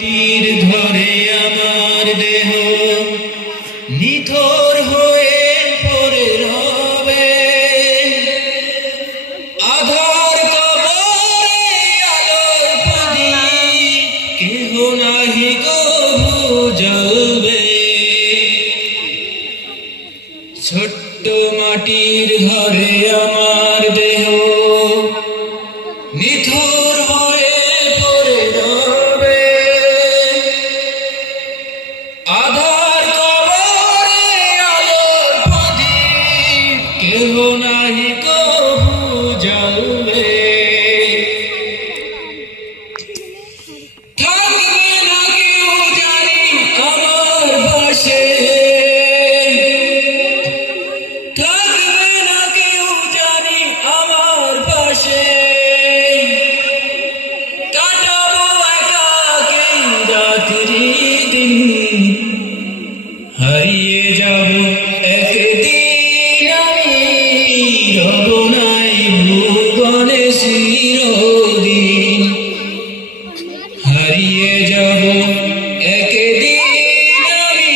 তীর ধরে আমার দেহ নিথর হয়ে পড়ে রবে, আধার কবরে আলোর প্রদীপ কেহ নাহি গো জ্বলবে। ছোট্ট মাটির ঘরে আমার দেহ নিথর হয়ে পড়ে রবে, আধার কবরে আলোর প্রদীপ কেহ নাহি কভু জ্বলবে। থাকবে না কেউ জানি আমার পাশে, থাকবে না কেউ জানি আমার পাশে, কাটাবো একাকী রাত্রি দিন, হারিয়ে যাব একদিন আমি, রব নাই ভুবনে চিরদিন, হারিয়ে যাব একদিন আমি,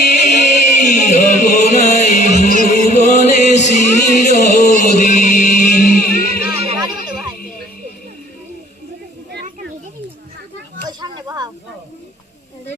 রব নাই ভুবনে চিরদিন। ওই সামনে বহাও।